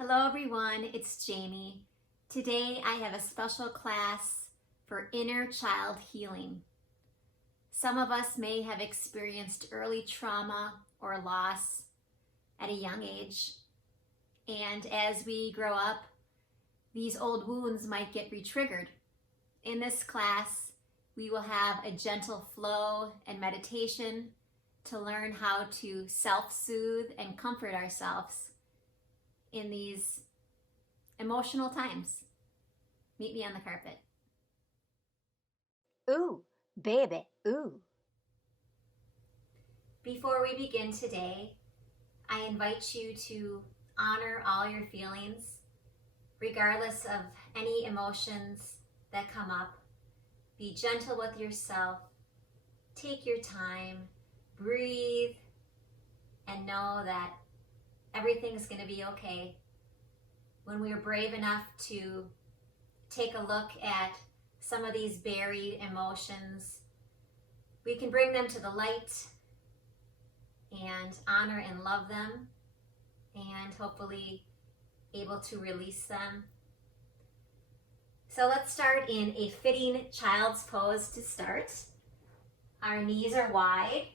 Hello everyone, it's Jaime. Today I have a special class for inner child healing. Some of us may have experienced early trauma or loss at a young age, and as we grow up, these old wounds might get re-triggered. In this class, we will have a gentle flow and meditation to learn how to self-soothe and comfort ourselves in these emotional times. Meet me on the carpet. Ooh, baby, ooh. Before we begin today, I invite you to honor all your feelings, regardless of any emotions that come up. Be gentle with yourself. Take your time, breathe, and know that everything's going to be okay. When we are brave enough to take a look at some of these buried emotions, we can bring them to the light and honor and love them, and hopefully able to release them. So let's start in a fitting child's pose to start. Our knees are wide.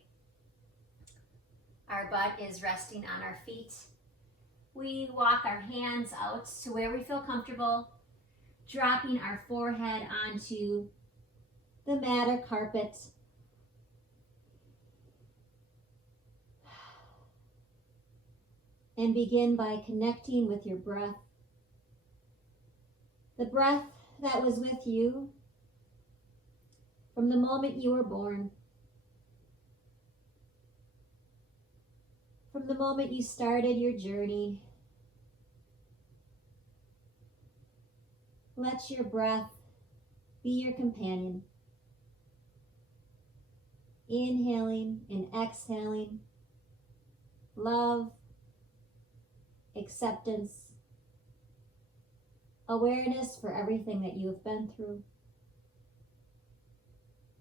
Our butt is resting on our feet. We walk our hands out to where we feel comfortable, dropping our forehead onto the mat or carpet. And begin by connecting with your breath. The breath that was with you from the moment you were born. From the moment you started your journey. Let your breath be your companion. Inhaling and exhaling. Love, acceptance, awareness for everything that you have been through.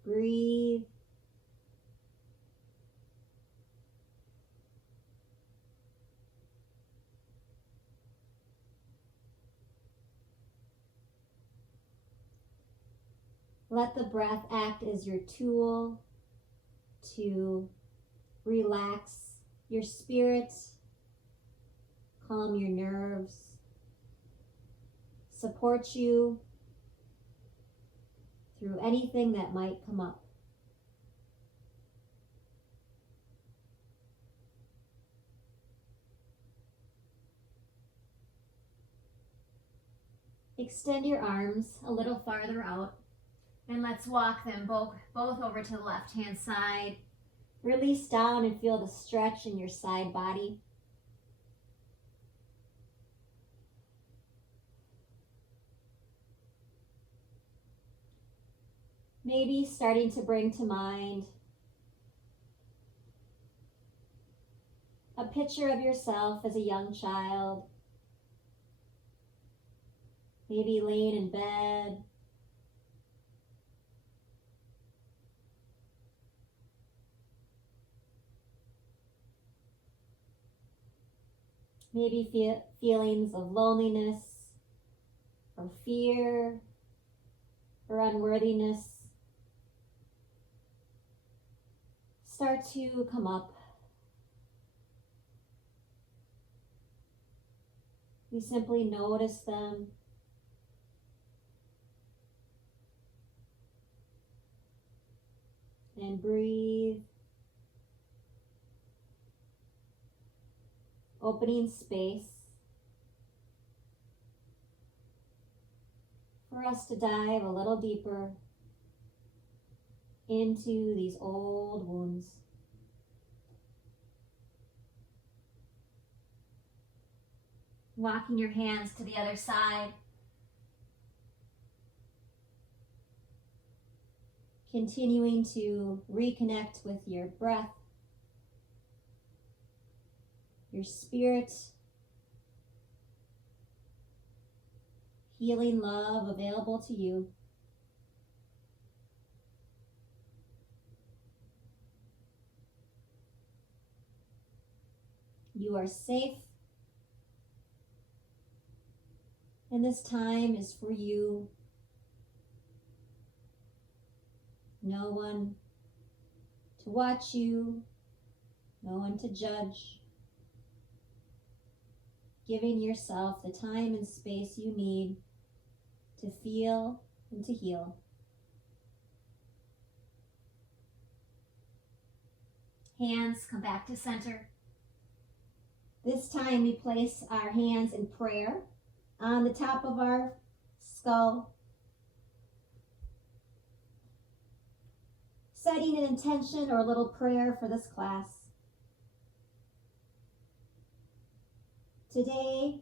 Breathe. Let the breath act as your tool to relax your spirit, calm your nerves, support you through anything that might come up. Extend your arms a little farther out, and let's walk them both over to the left-hand side. Release down and feel the stretch in your side body. Maybe starting to bring to mind a picture of yourself as a young child. Maybe laying in bed. Maybe feelings of loneliness or fear or unworthiness start to come up. We simply notice them. And breathe. Opening space for us to dive a little deeper into these old wounds. Walking your hands to the other side. Continuing to reconnect with your breath, your spirit, healing love available to you. You are safe. And this time is for you. No one to watch you, no one to judge. Giving yourself the time and space you need to feel and to heal. Hands come back to center. This time we place our hands in prayer on the top of our skull, setting an intention or a little prayer for this class. Today,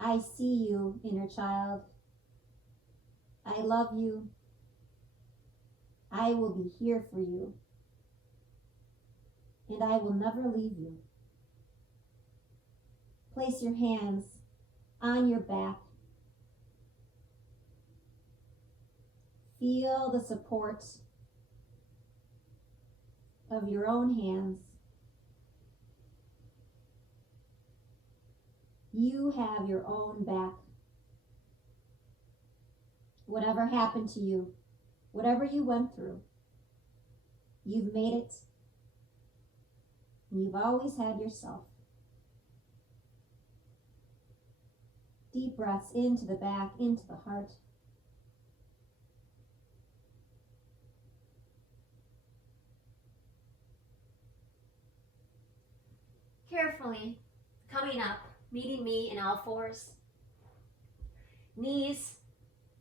I see you, inner child. I love you. I will be here for you. And I will never leave you. Place your hands on your back. Feel the support of your own hands. You have your own back. Whatever happened to you, whatever you went through, you've made it. And you've always had yourself. Deep breaths into the back, into the heart. Carefully coming up, meeting me in all fours. Knees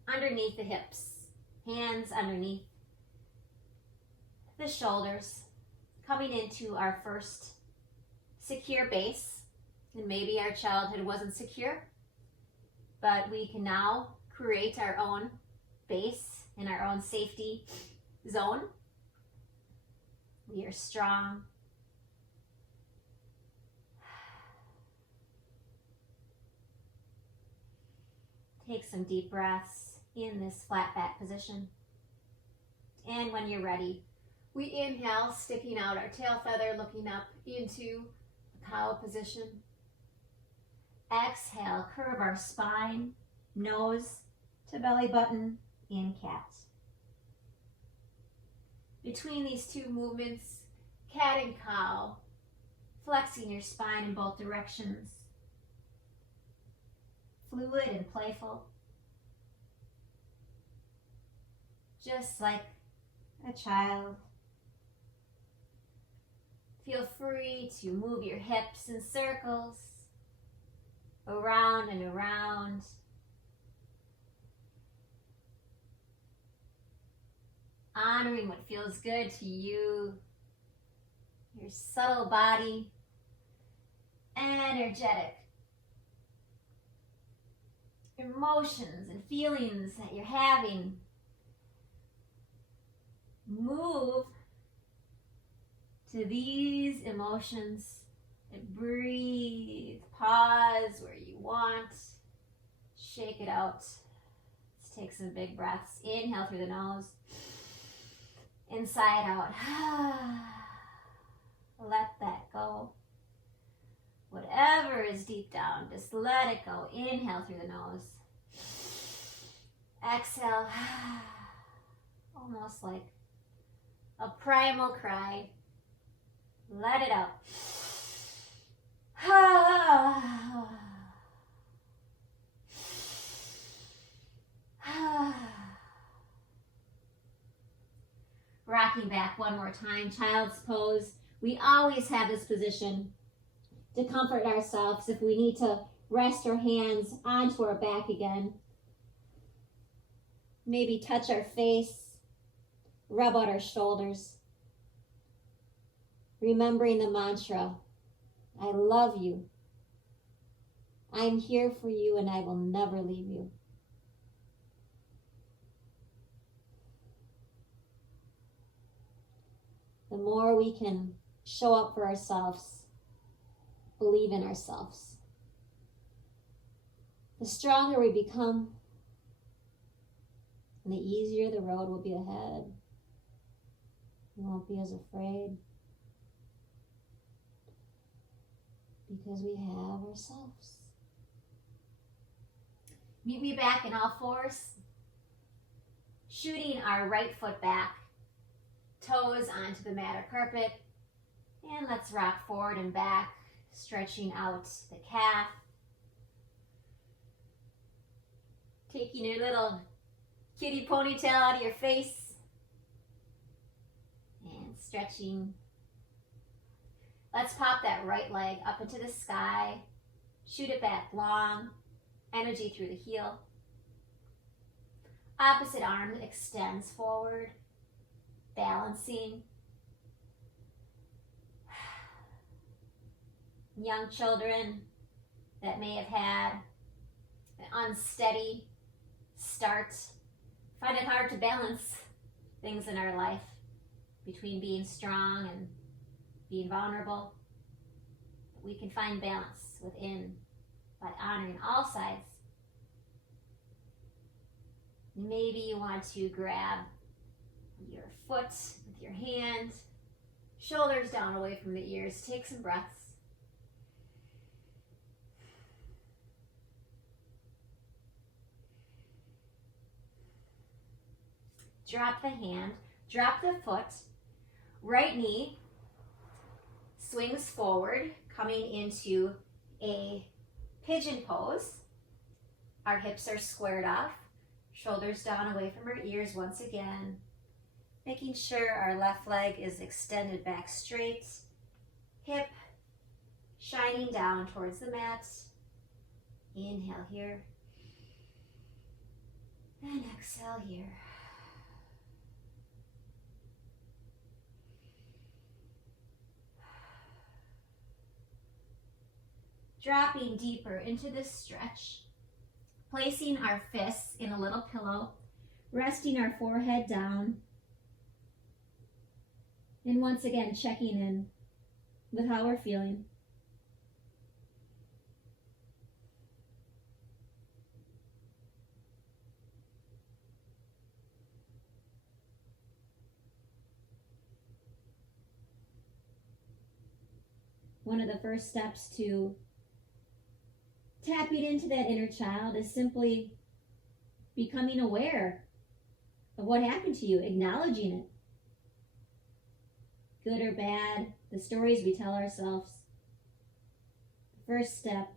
underneath the hips, hands underneath the shoulders, coming into our first secure base. And maybe our childhood wasn't secure, but we can now create our own base in our own safety zone. We are strong. Take some deep breaths in this flat back position. And when you're ready, we inhale, sticking out our tail feather, looking up into the cow position. Exhale, curve our spine, nose to belly button in cat. Between these two movements, cat and cow, flexing your spine in both directions. Fluid and playful. Just like a child. Feel free to move your hips in circles, around and around. Honoring what feels good to you, your subtle body, energetic emotions and feelings that you're having. Move to these emotions and breathe. Pause where you want. Shake it out. Let's take some big breaths. Inhale through the nose. Inside out. Let that go. Whatever is deep down, just let it go. Inhale through the nose. Exhale. Almost like a primal cry. Let it out. Rocking back one more time, child's pose. We always have this position to comfort ourselves if we need to rest our hands onto our back again. Maybe touch our face, rub out our shoulders. Remembering the mantra, I love you. I'm here for you and I will never leave you. The more we can show up for ourselves, believe in ourselves, the stronger we become, and the easier the road will be ahead. We won't be as afraid because we have ourselves. Meet me back in all fours, shooting our right foot back, toes onto the mat or carpet, and let's rock forward and back, stretching out the calf. Taking your little kitty ponytail out of your face and stretching. Let's pop that right leg up into the sky, shoot it back long, energy through the heel. Opposite arm extends forward, balancing. Young children that may have had an unsteady start find it hard to balance things in our life between being strong and being vulnerable. We can find balance within by honoring all sides. Maybe you want to grab your foot with your hand, shoulders down away from the ears. Take some breaths. Drop the hand, drop the foot, right knee swings forward, coming into a pigeon pose. Our hips are squared off, shoulders down away from our ears once again, making sure our left leg is extended back straight, hip shining down towards the mat. Inhale here, and exhale here. Dropping deeper into this stretch, placing our fists in a little pillow, resting our forehead down, and once again checking in with how we're feeling. One of the first steps to tapping into that inner child is simply becoming aware of what happened to you, acknowledging it. Good or bad, the stories we tell ourselves. The first step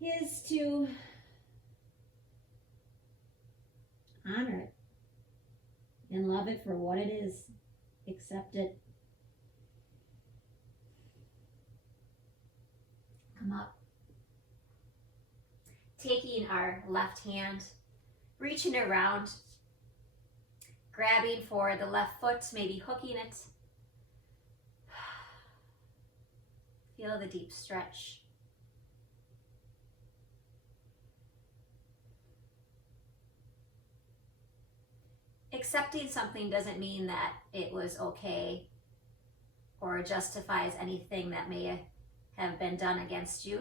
is to honor it and love it for what it is. Accept it. Come up. Taking our left hand, reaching around, grabbing for the left foot, maybe hooking it. Feel the deep stretch. Accepting something doesn't mean that it was okay or justifies anything that may have been done against you.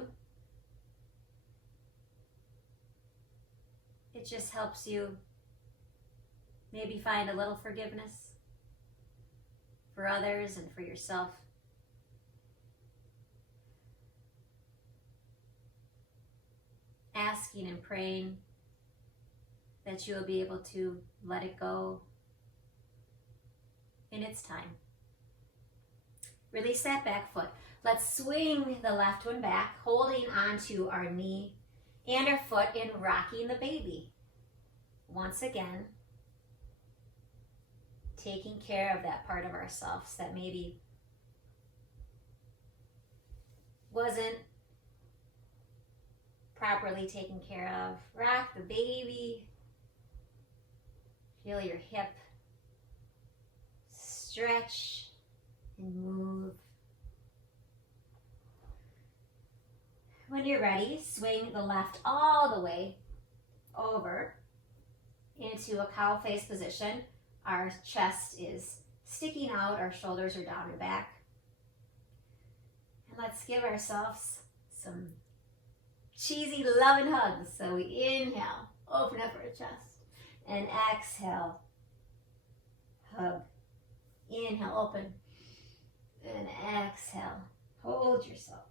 It just helps you maybe find a little forgiveness for others and for yourself. Asking and praying that you will be able to let it go in its time. Release that back foot. Let's swing the left one back, holding onto our knee and our foot and rocking the baby. Once again, taking care of that part of ourselves that maybe wasn't properly taken care of. Rock the baby. Feel your hip stretch and move. When you're ready, swing the left all the way over into a cow face position. Our chest is sticking out, our shoulders are down and back. And let's give ourselves some cheesy loving hugs. So we inhale, open up our chest, and exhale, hug. Inhale, open, and exhale, hold yourself.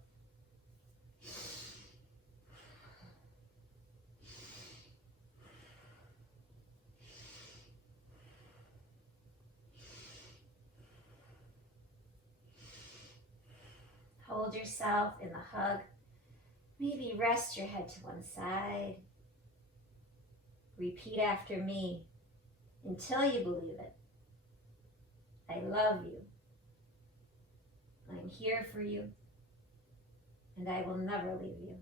hold yourself in the hug. Maybe rest your head to one side. Repeat after me until you believe it. I love you. I'm here for you, and I will never leave you.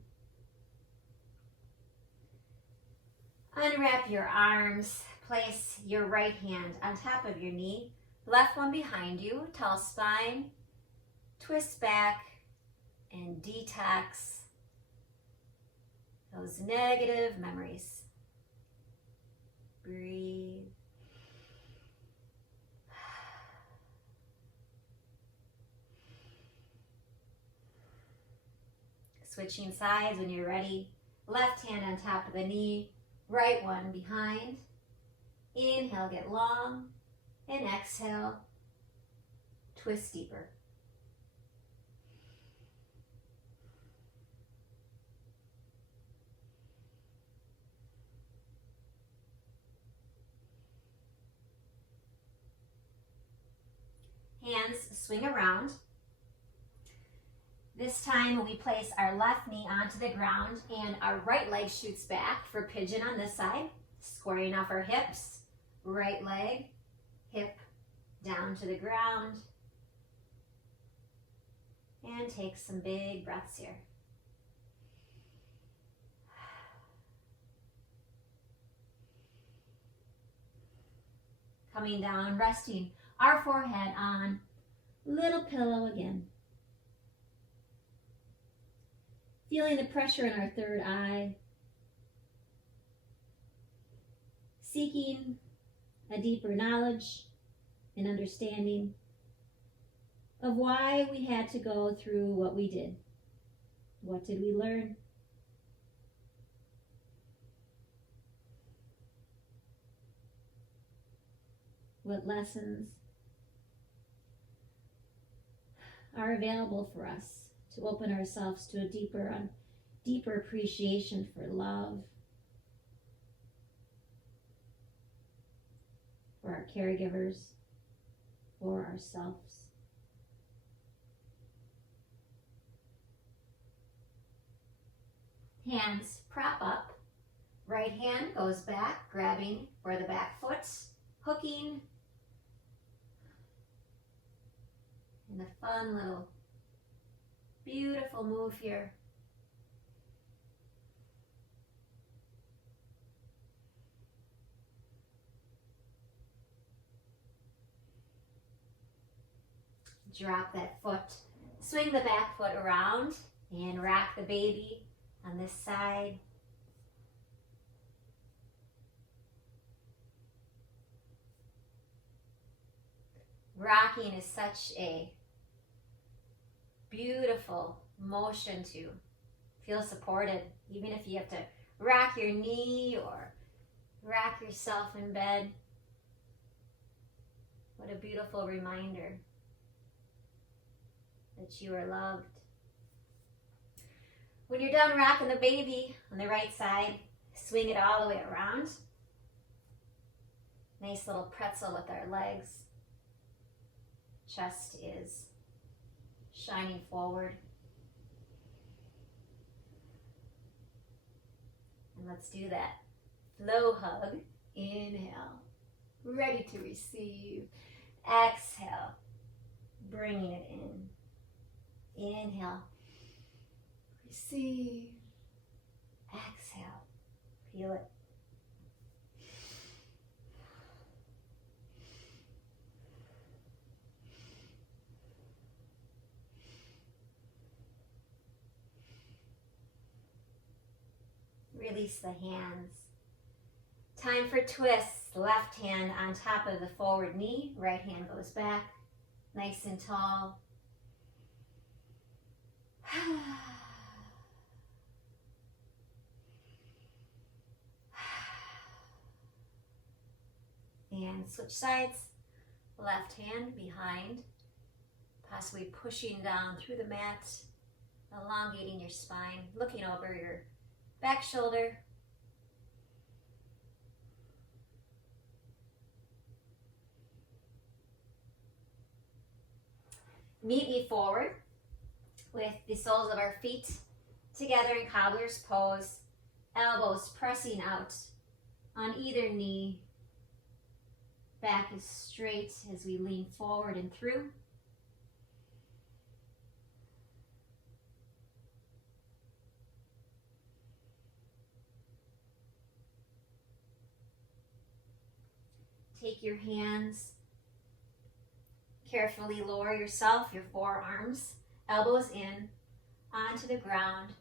Unwrap your arms. Place your right hand on top of your knee, left one behind you, tall spine. Twist back and detox those negative memories. Breathe. Switching sides when you're ready. Left hand on top of the knee, right one behind. Inhale, get long, and exhale, twist deeper. Hands swing around. This time we place our left knee onto the ground and our right leg shoots back for pigeon on this side, squaring off our hips. Right leg, hip down to the ground. And take some big breaths here. Coming down, resting our forehead on little pillow again. Feeling the pressure in our third eye. Seeking a deeper knowledge and understanding of why we had to go through what we did. What did we learn? What lessons are available for us to open ourselves to a deeper appreciation for love, for our caregivers, for ourselves. Hands prop up. Right hand goes back, grabbing for the back foot, hooking. And a fun little beautiful move here. Drop that foot, swing the back foot around and rock the baby on this side. Rocking is such a beautiful motion to feel supported, even if you have to rock your knee or rock yourself in bed. What a beautiful reminder that you are loved. When you're done rocking the baby on the right side, swing it all the way around. Nice little pretzel with our legs. Chest is shining forward. And let's do that flow hug. Inhale, ready to receive. Exhale, bringing it in. Inhale, receive. Exhale, feel it. Release the hands. Time for twists. Left hand on top of the forward knee. Right hand goes back. Nice and tall. And switch sides. Left hand behind. Possibly pushing down through the mat. Elongating your spine. Looking over your back shoulder. Meet me forward. with the soles of our feet together in cobbler's pose, elbows pressing out on either knee. Back is straight as we lean forward and through. Take your hands, carefully lower yourself, your forearms, elbows in, onto the ground.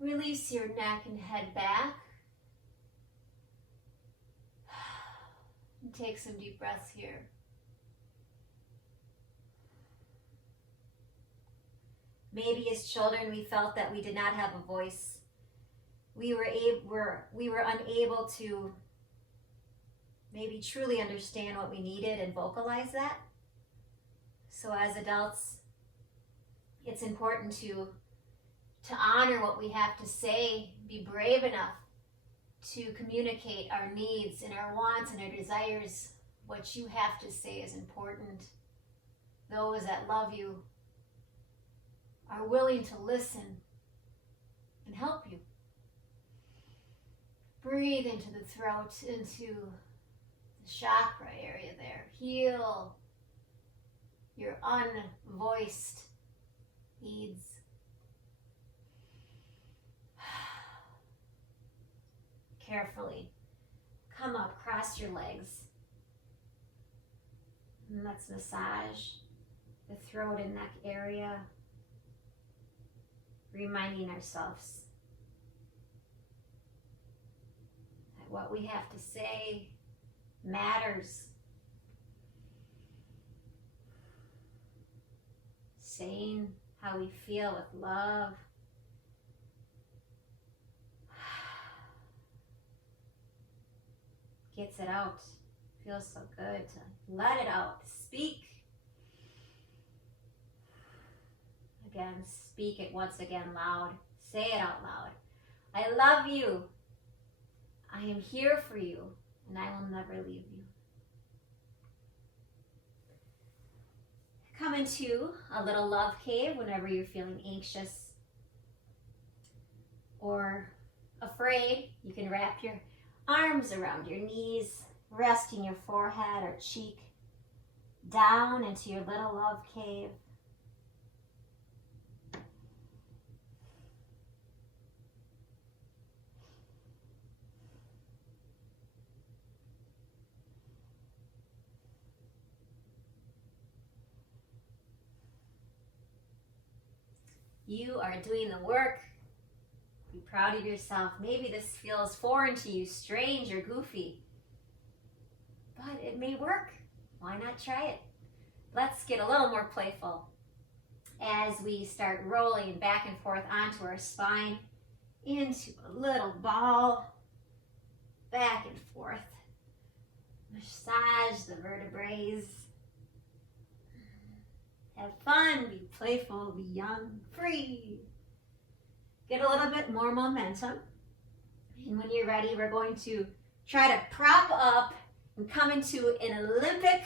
Release your neck and head back. And take some deep breaths here. Maybe as children we felt that we did not have a voice. We were unable to maybe truly understand what we needed and vocalize that. So as adults, it's important to honor what we have to say, be brave enough to communicate our needs and our wants and our desires. What you have to say is important. Those that love you are willing to listen and help you. Breathe into the throat, into the chakra area there. Heal your unvoiced needs. Carefully come up, cross your legs. And let's massage the throat and neck area, reminding ourselves that what we have to say matters. Saying how we feel with love. Gets it out. Feels so good to let it out. Speak. Again, speak it once again loud. Say it out loud. I love you. I am here for you, and I will never leave you. Come into a little love cave whenever you're feeling anxious or afraid. You can wrap your arms around your knees, resting your forehead or cheek down into your little love cave. You are doing the work. Be proud of yourself. Maybe this feels foreign to you, strange or goofy, but it may work. Why not try it? Let's get a little more playful as we start rolling back and forth onto our spine, into a little ball, back and forth. Massage the vertebrae. Have fun, be playful, be young, free. Get a little bit more momentum. And when you're ready, we're going to try to prop up and come into an Olympic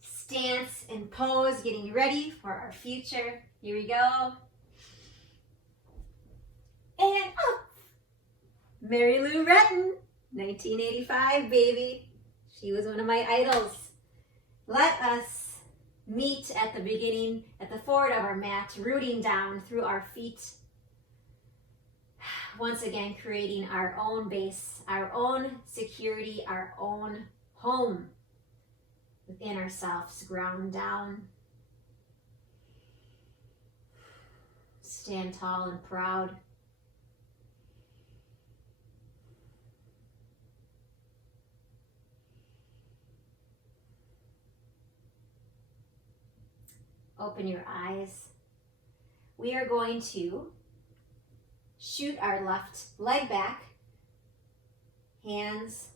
stance and pose, getting ready for our future. Here we go. And up. Mary Lou Retton, 1985, baby. She was one of my idols. Let us meet at the beginning, at the forward of our mat, rooting down through our feet. Once again, creating our own base, our own security, our own home within ourselves. Ground down. Stand tall and proud. Open your eyes. We are going to shoot our left leg back, hands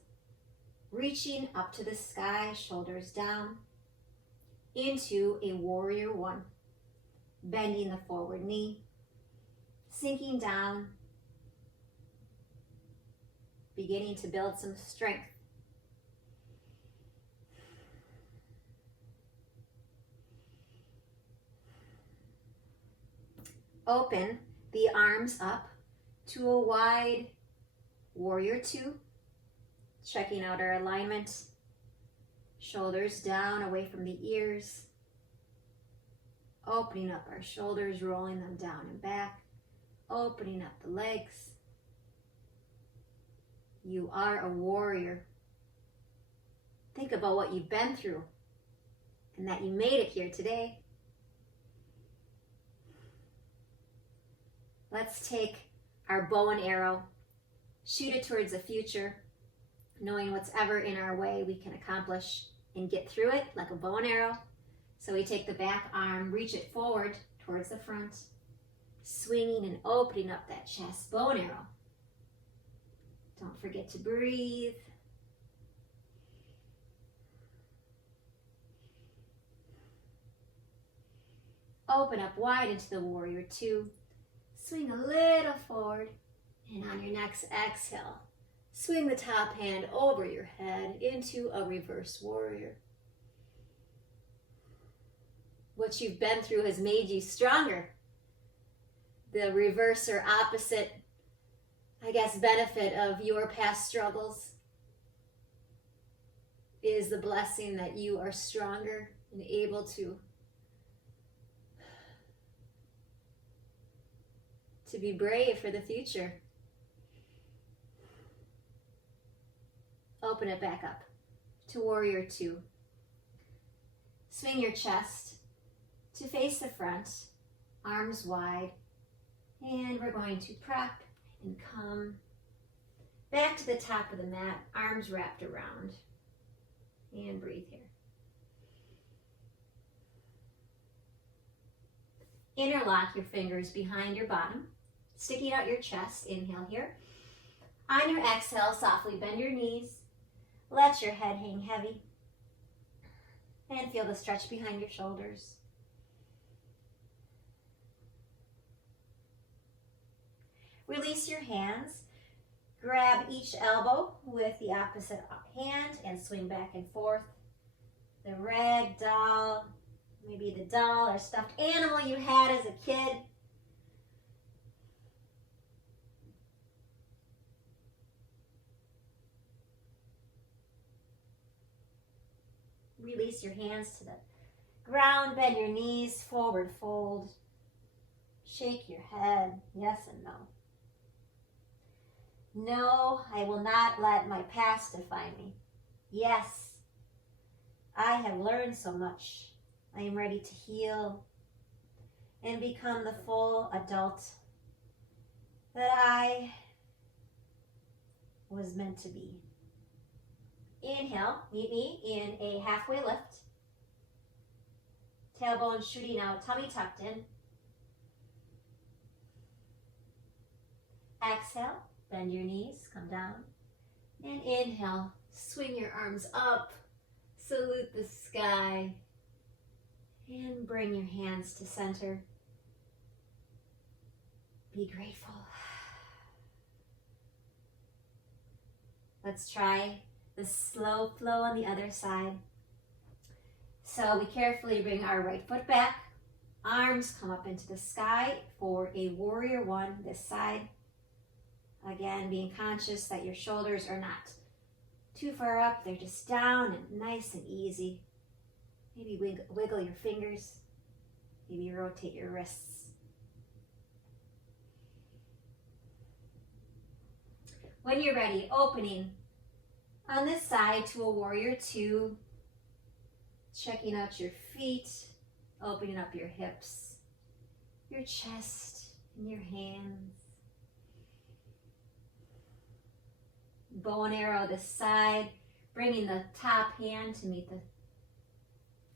reaching up to the sky, shoulders down, into a warrior one, bending the forward knee, sinking down, beginning to build some strength. Open the arms up to a wide warrior two, checking out our alignment. Shoulders down, away from the ears. Opening up our shoulders, rolling them down and back. Opening up the legs. You are a warrior. Think about what you've been through and that you made it here today. Let's take our bow and arrow, shoot it towards the future, knowing what's ever in our way we can accomplish and get through it like a bow and arrow. So we take the back arm, reach it forward towards the front, swinging and opening up that chest, bow and arrow. Don't forget to breathe. Open up wide into the warrior two. Swing a little forward, and on your next exhale, swing the top hand over your head into a reverse warrior. What you've been through has made you stronger. The reverse or opposite, benefit of your past struggles is the blessing that you are stronger and able to be brave for the future. Open it back up to warrior two. Swing your chest to face the front, arms wide, and we're going to prep and come back to the top of the mat, arms wrapped around, and breathe here. Interlock your fingers behind your bottom, sticking out your chest. Inhale here. On your exhale, softly bend your knees. Let your head hang heavy. And feel the stretch behind your shoulders. Release your hands. Grab each elbow with the opposite hand and swing back and forth. The rag doll, maybe the doll or stuffed animal you had as a kid. Release your hands to the ground, bend your knees, forward fold. Shake your head, yes and no. No, I will not let my past define me. Yes, I have learned so much. I am ready to heal and become the full adult that I was meant to be. Inhale, meet me in a halfway lift. Tailbone shooting out, tummy tucked in. Exhale, bend your knees, come down. And inhale, swing your arms up, salute the sky. And bring your hands to center. Be grateful. Let's try the slow flow on the other side. So we carefully bring our right foot back. Arms come up into the sky for a warrior one this side. Again, being conscious that your shoulders are not too far up. They're just down and nice and easy. Maybe wiggle your fingers. Maybe rotate your wrists. When you're ready, opening on this side to a warrior two. Checking out your feet, opening up your hips, your chest, and your hands. Bow and arrow this side, bringing the top hand to meet the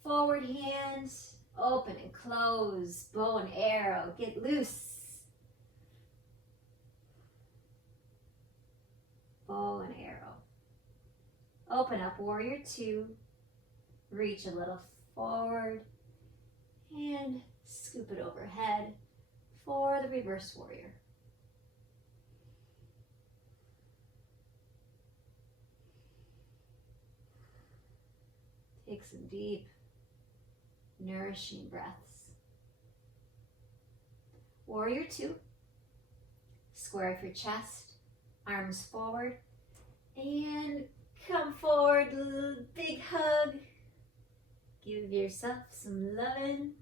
forward hand. Open and close, bow and arrow, get loose. Bow and arrow. Open up, warrior two. Reach a little forward and scoop it overhead for the reverse warrior. Take some deep, nourishing breaths. Warrior two. Square up your chest, arms forward, and come forward, big hug. Give yourself some loving.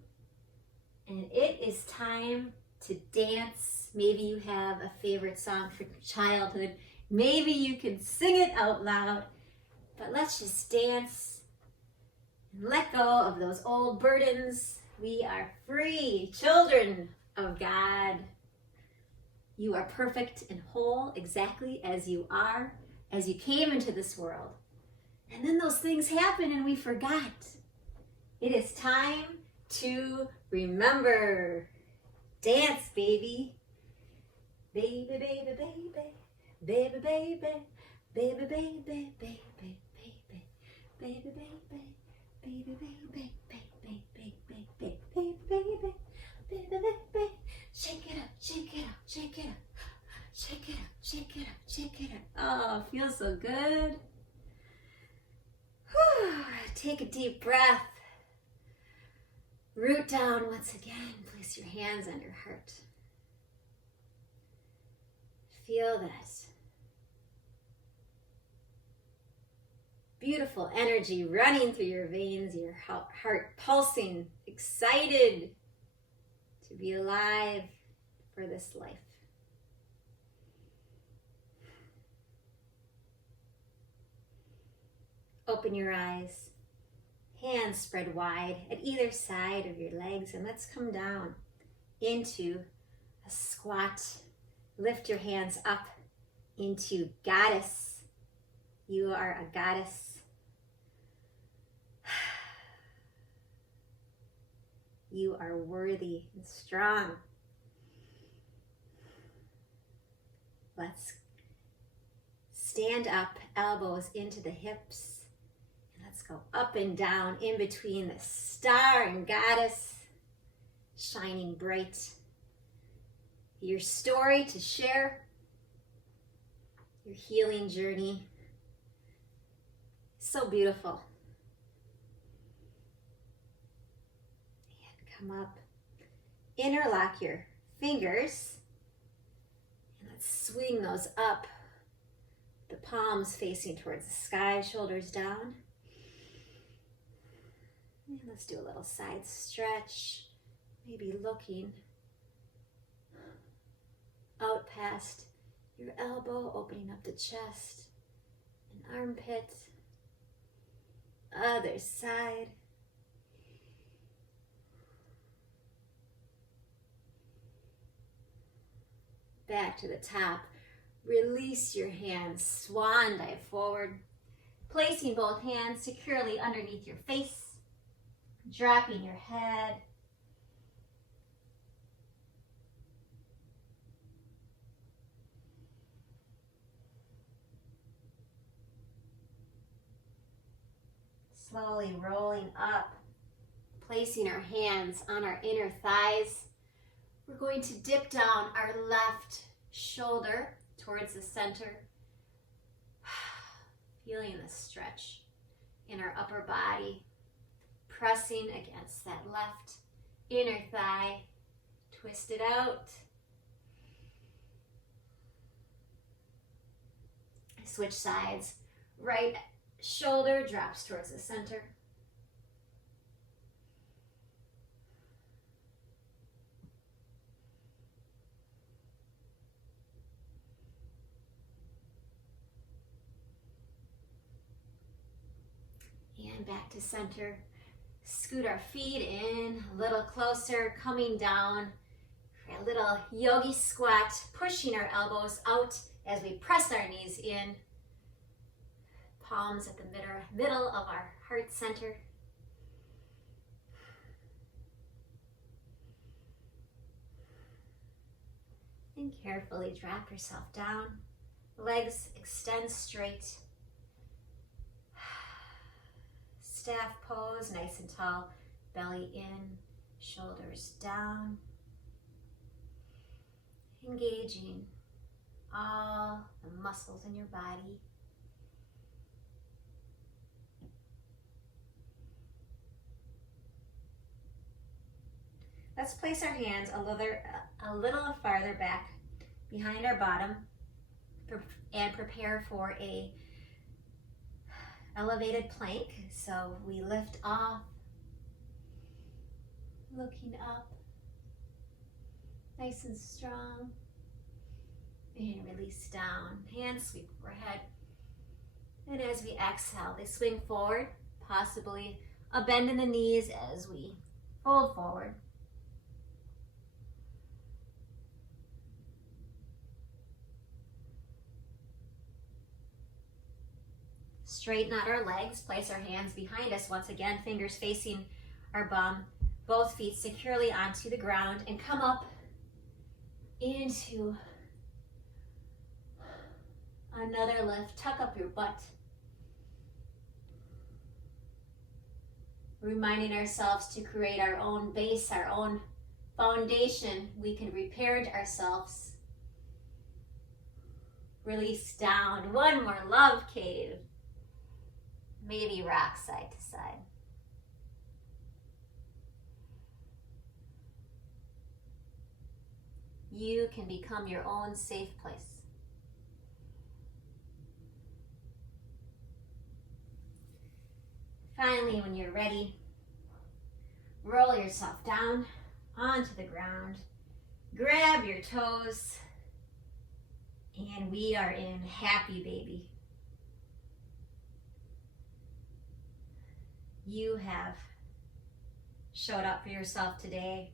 And it is time to dance. Maybe you have a favorite song from childhood. Maybe you can sing it out loud. But let's just dance and let go of those old burdens. We are free, children of God. You are perfect and whole exactly as you are, as you came into this world. And then those things happen and we forgot. It is time to remember. Dance, baby. Baby, baby, baby. Baby, baby. Baby, baby, baby, baby. Baby, baby. Baby, baby, baby, baby, baby, baby, baby, baby, baby. Shake it up, shake it up, shake it up. Shake it up, shake it up, shake it up. Oh, feels so good. Whew. Take a deep breath. Root down once again. Place your hands on your heart. Feel that beautiful energy running through your veins, your heart pulsing, excited to be alive for this life. Open your eyes. Hands spread wide at either side of your legs, and let's come down into a squat. Lift your hands up into goddess. You are a goddess. You are worthy and strong. Let's stand up, elbows into the hips. Let's go up and down in between the star and goddess, shining bright. Your story to share, your healing journey. So beautiful. And come up, interlock your fingers, and let's swing those up. The palms facing towards the sky, shoulders down. And let's do a little side stretch, maybe looking out past your elbow, opening up the chest and armpit. Other side. Back to the top. Release your hands, swan dive forward, placing both hands securely underneath your face. Dropping your head. Slowly rolling up, placing our hands on our inner thighs. We're going to dip down our left shoulder towards the center. Feeling the stretch in our upper body. Pressing against that left inner thigh. Twist it out. Switch sides. Right shoulder drops towards the center. And back to center. Scoot our feet in a little closer, coming down for a little yogi squat, pushing our elbows out as we press our knees in. Palms at the middle of our heart center. And carefully drop yourself down. Legs extend straight. Staff pose, nice and tall, belly in, shoulders down. Engaging all the muscles in your body. Let's place our hands a little farther back behind our bottom and prepare for a elevated plank. So we lift off, looking up, nice and strong, and release down. Hands sweep overhead. And as we exhale, they swing forward, possibly a bend in the knees as we fold forward. Straighten out our legs, place our hands behind us. Once again, fingers facing our bum, both feet securely onto the ground, and come up into another lift. Tuck up your butt. Reminding ourselves to create our own base, our own foundation. We can reparent ourselves. Release down. One more love cave. Maybe rock side to side. You can become your own safe place. Finally, when you're ready, roll yourself down onto the ground. Grab your toes, and we are in happy baby. You have showed up for yourself today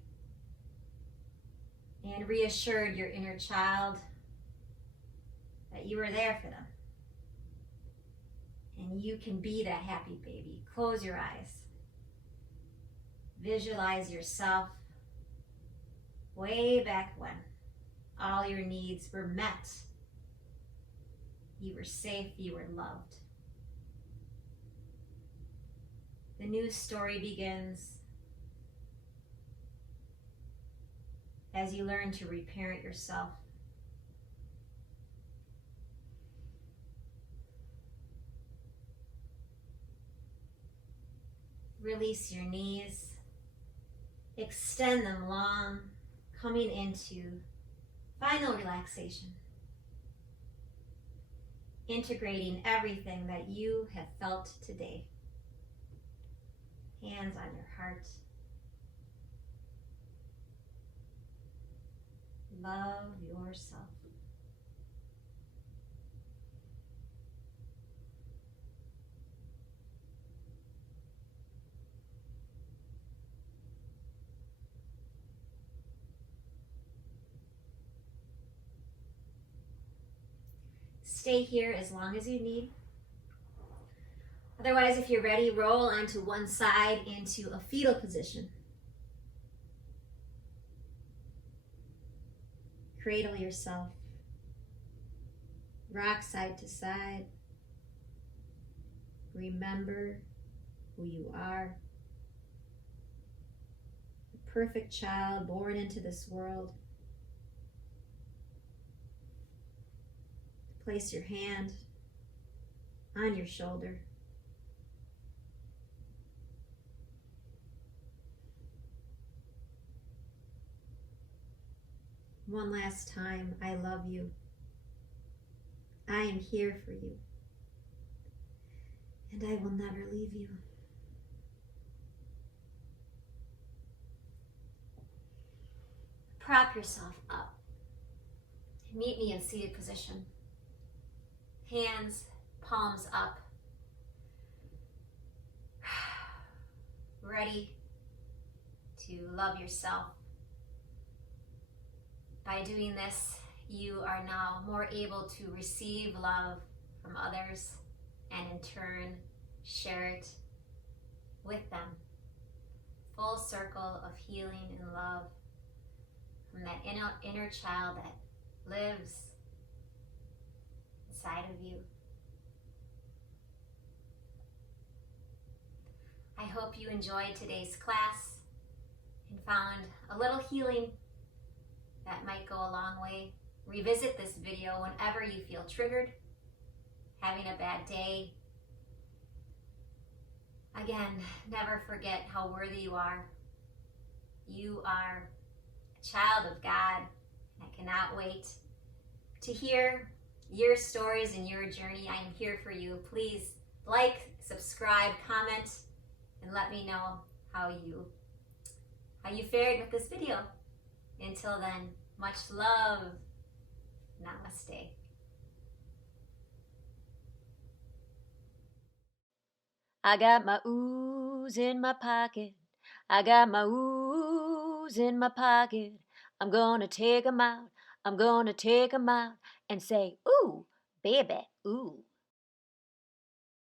and reassured your inner child that you were there for them. And you can be that happy baby. Close your eyes. Visualize yourself way back when all your needs were met. You were safe, you were loved. The new story begins as you learn to reparent yourself. Release your knees, extend them long, coming into final relaxation. Integrating everything that you have felt today. Hands on your heart. Love yourself. Stay here as long as you need. Otherwise, if you're ready, roll onto one side into a fetal position. Cradle yourself. Rock side to side. Remember who you are. The perfect child born into this world. Place your hand on your shoulder. One last time, I love you. I am here for you. And I will never leave you. Prop yourself up. Meet me in seated position. Hands, palms up. Ready to love yourself. By doing this, you are now more able to receive love from others and in turn share it with them. Full circle of healing and love from that inner child that lives inside of you. I hope you enjoyed today's class and found a little healing that might go a long way. Revisit this video whenever you feel triggered, having a bad day. Again, never forget how worthy you are. You are a child of God. I cannot wait to hear your stories and your journey. I am here for you. Please like, subscribe, comment, and let me know how you fared with this video. Until then, much love. Namaste. I got my ooze in my pocket. I got my ooze in my pocket. I'm gonna take 'em out. I'm gonna take 'em out and say, ooh, baby, ooh.